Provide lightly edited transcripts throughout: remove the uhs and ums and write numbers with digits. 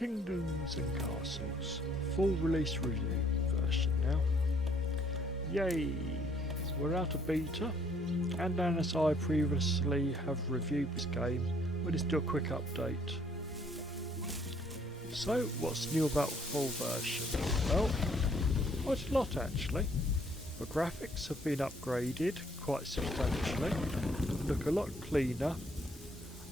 Kingdoms and Castles, full release review version now. Yay! We're out of beta, and as I previously have reviewed this game, we'll just do a quick update. So, what's new about the full version? Well, quite a lot actually. The graphics have been upgraded quite substantially, look a lot cleaner,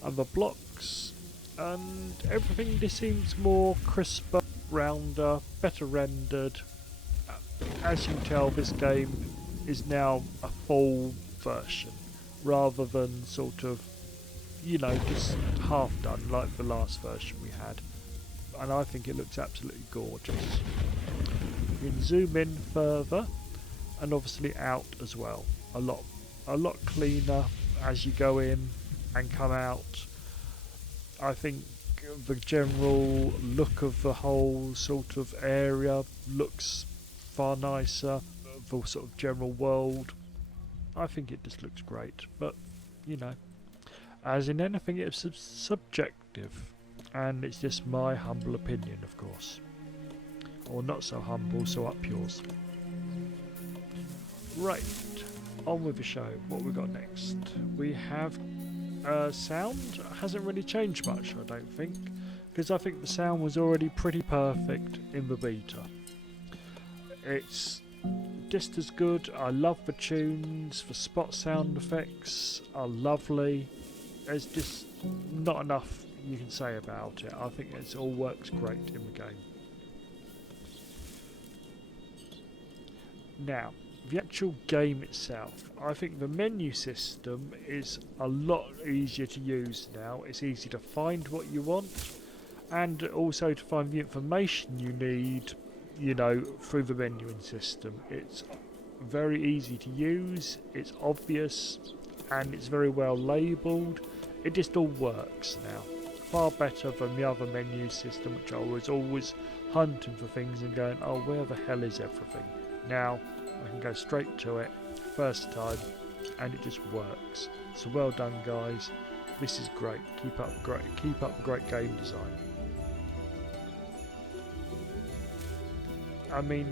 and the blocks and everything just seems more crisper, rounder, better rendered. As you can tell, this game is now a full version rather than sort of, you know, just half done like the last version we had, and I think it looks absolutely gorgeous. You can zoom in further and obviously out as well, a lot cleaner as you go in and come out. I think the general look of the whole sort of area looks far nicer, the sort of general world. I think it just looks great, but you know, as in anything, it's subjective, and it's just my humble opinion, of course, or not so humble, so up yours. Right, on with the show. What we got next? We have sound. Hasn't really changed much, I don't think, because I think the sound was already pretty perfect in the beta. It's just as good. I love the tunes. The spot sound effects are lovely. There's just not enough you can say about it. I think it all works great in the game. Now, the actual game itself, I think the menu system is a lot easier to use now. It's easy to find what you want, and also to find the information you need, you know, through the menuing system. It's very easy to use, it's obvious, and it's very well labelled. It just all works now. Far better than the other menu system, which I was always hunting for things and going, oh, where the hell is everything? Now I can go straight to it first time, and it just works. So well done, guys. This is great. Keep up the great game design. I mean,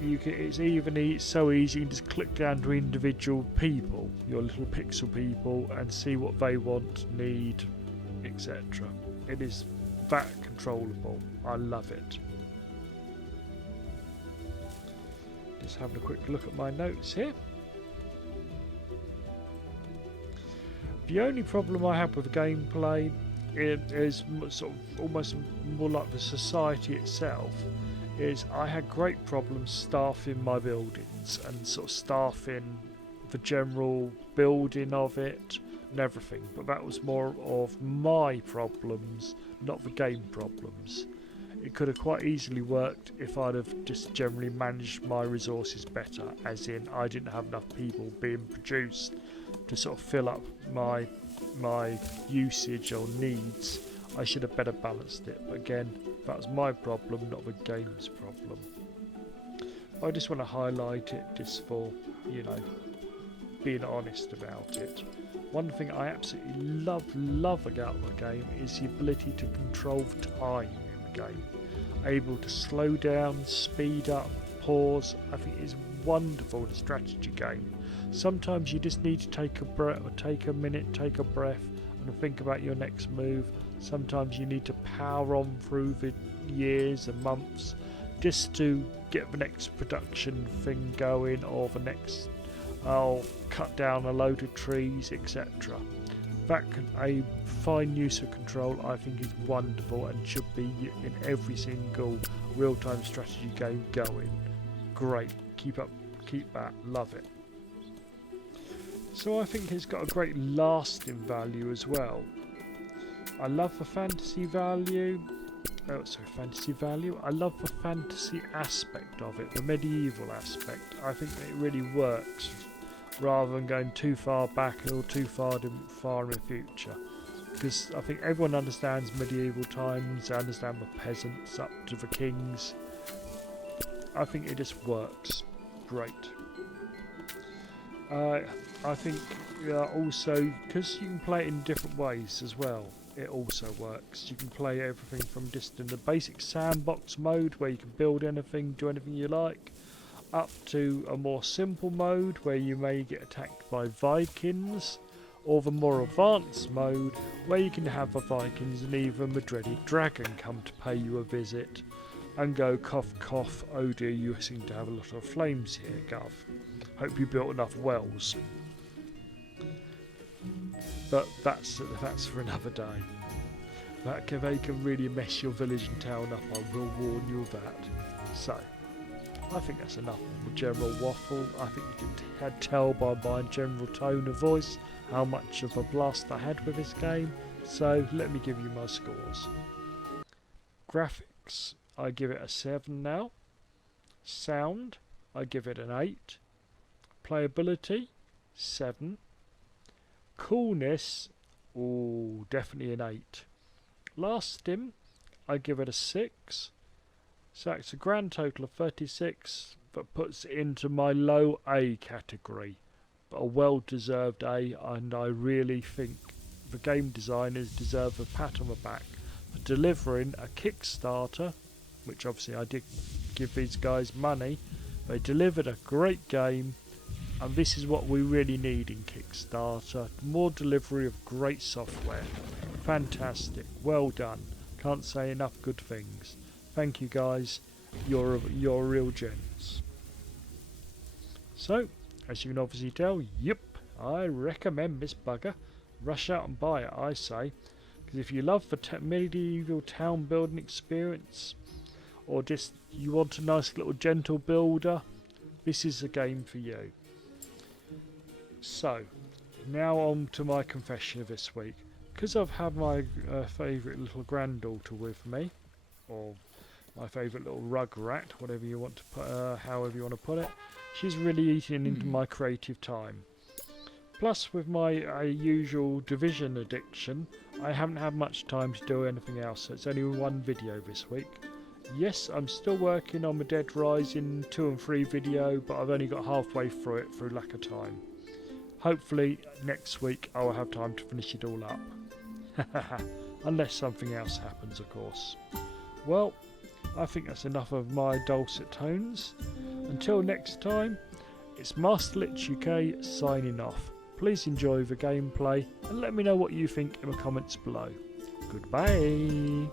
it's so easy. You can just click down to individual people, your little pixel people, and see what they want, need, etc. It is that controllable. I love it. Just having a quick look at my notes here. The only problem I have with the gameplay is sort of almost more like the society itself. Is I had great problems staffing my buildings and sort of staffing the general building of it and everything, but that was more of my problems, not the game problems. It could have quite easily worked if I'd have just generally managed my resources better, as in I didn't have enough people being produced to sort of fill up my usage or needs. I should have better balanced it, but again, that was my problem, not the game's problem. I just want to highlight it just for, you know, being honest about it. One thing I absolutely love about the game is the ability to control time in the game. Able to slow down, speed up, pause. I think it's wonderful in a strategy game. Sometimes you just need to take a breath, or take a minute, take a breath, and think about your next move. Sometimes you need to power on through the years and months just to get the next production thing going, or the next, cut down a load of trees, etc. A fine use of control, I think, is wonderful and should be in every single real-time strategy game going. Great, keep that, love it. So I think it's got a great lasting value as well. I love the fantasy value. I love the fantasy aspect of it, the medieval aspect. I think it really works, rather than going too far back or too far in the future. Because I think everyone understands medieval times, they understand the peasants up to the kings. I think it just works great. I think also, because you can play it in different ways as well, it also works. You can play everything from just in the basic sandbox mode where you can build anything, do anything you like, up to a more simple mode where you may get attacked by Vikings, or the more advanced mode where you can have the Vikings and even the dreaded dragon come to pay you a visit and go cough cough, oh dear, you seem to have a lot of flames here, Gov. Hope you built enough wells. But that's for another day. They can really mess your village and town up, I will warn you of that. So, I think that's enough of a general waffle. I think you can tell by my general tone of voice how much of a blast I had with this game. So, let me give you my scores. Graphics, I give it a 7 now. Sound, I give it an 8. Playability, 7. Coolness, oh, definitely an 8. Last stim, I give it a 6. So it's a grand total of 36, but puts it into my low A category. But a well-deserved A, and I really think the game designers deserve a pat on the back for delivering a Kickstarter, which obviously I did give these guys money. They delivered a great game. And this is what we really need in Kickstarter. More delivery of great software. Fantastic. Well done. Can't say enough good things. Thank you guys. You're real gents. So, as you can obviously tell, yep, I recommend this bugger. Rush out and buy it, I say. Because if you love the medieval town building experience, or just you want a nice little gentle builder, this is a game for you. So, now on to my confession of this week. Because I've had my favourite little granddaughter with me, or my favourite little rug rat, whatever you want to put, however you want to put it, she's really eating into my creative time. Plus, with my usual Division addiction, I haven't had much time to do anything else. So it's only one video this week. Yes, I'm still working on my Dead Rising 2 and 3 video, but I've only got halfway through it through lack of time. Hopefully next week I will have time to finish it all up. Unless something else happens, of course. Well, I think that's enough of my dulcet tones. Until next time, it's MasterlitchUK signing off. Please enjoy the gameplay and let me know what you think in the comments below. Goodbye!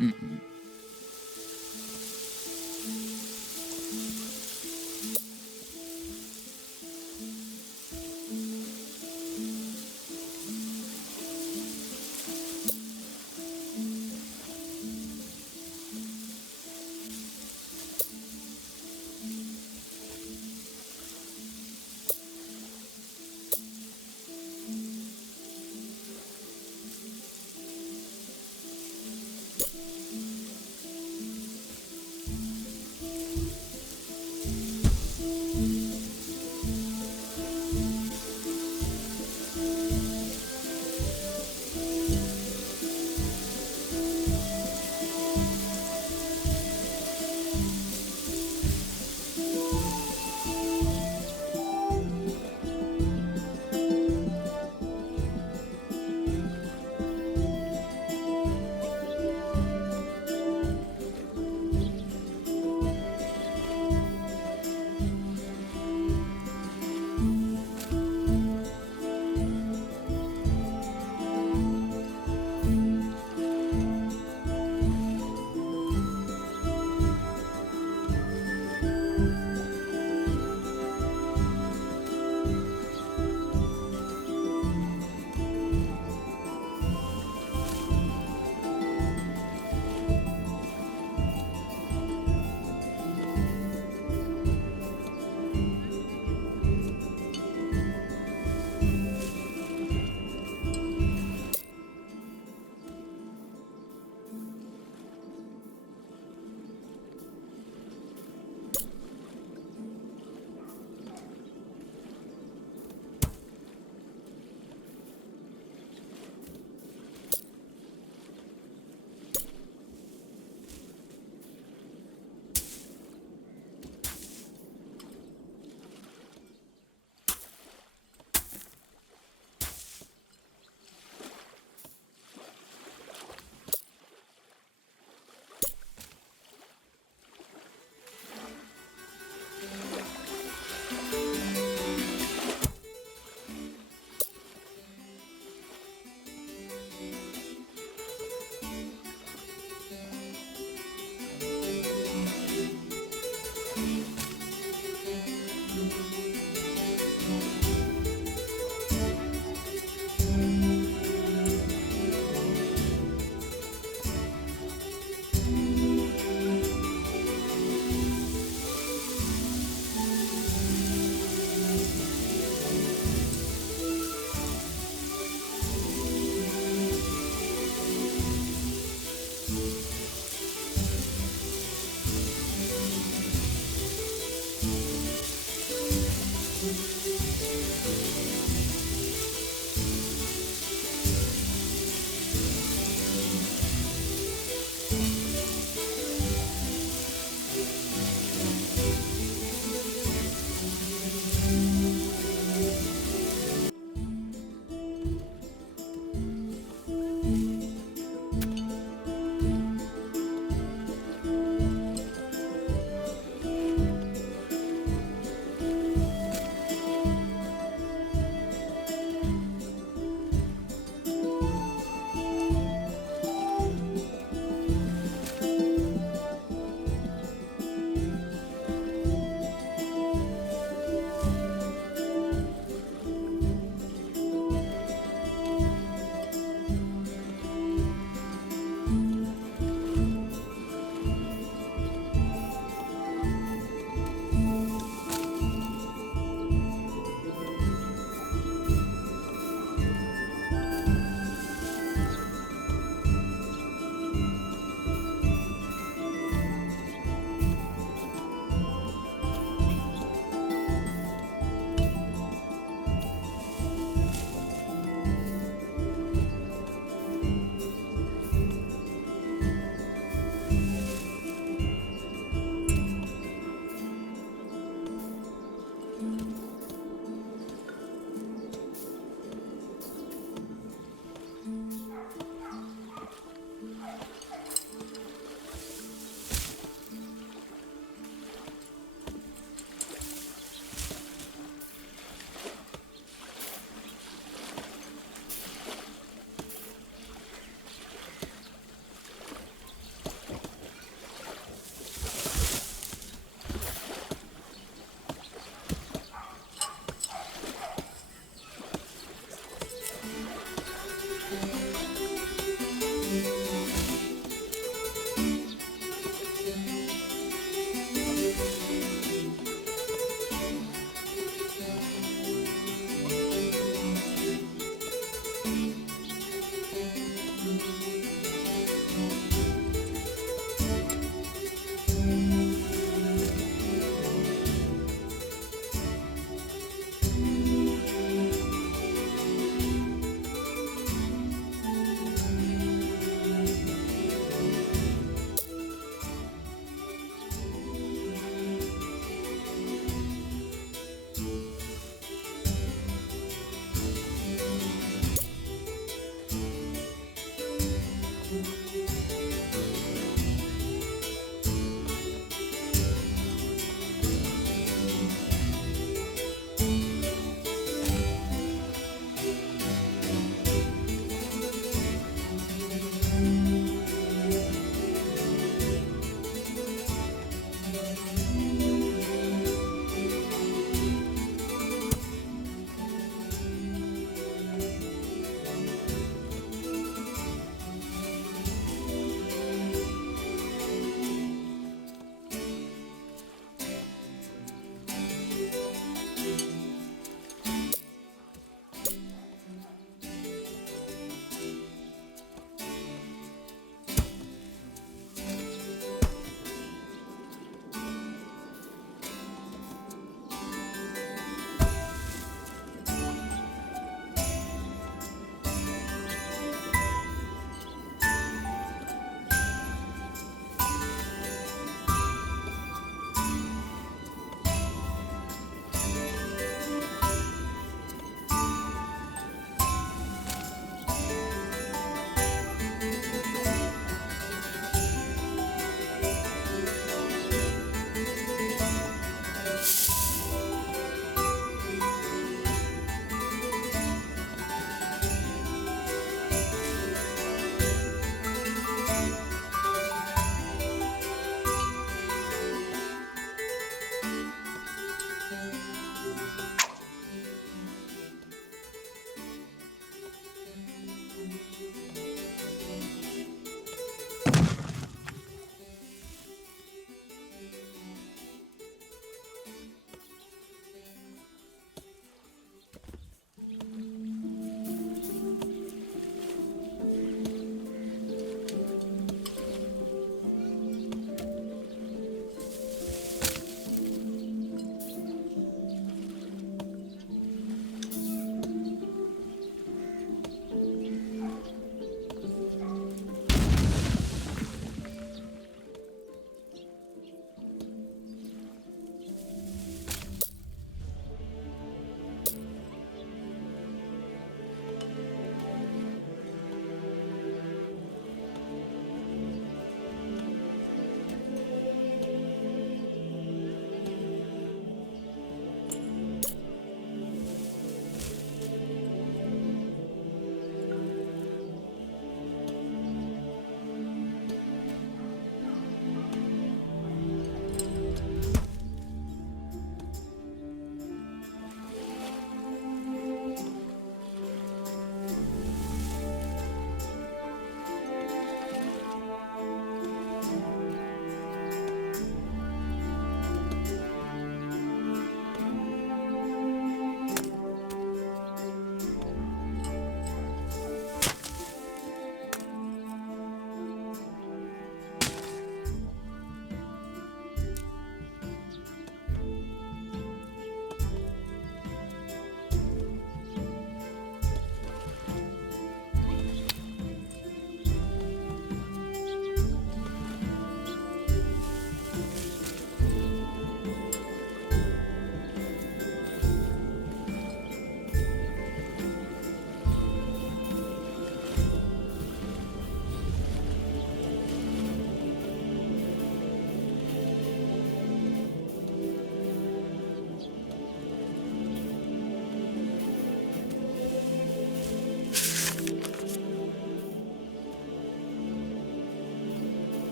Mm-mm.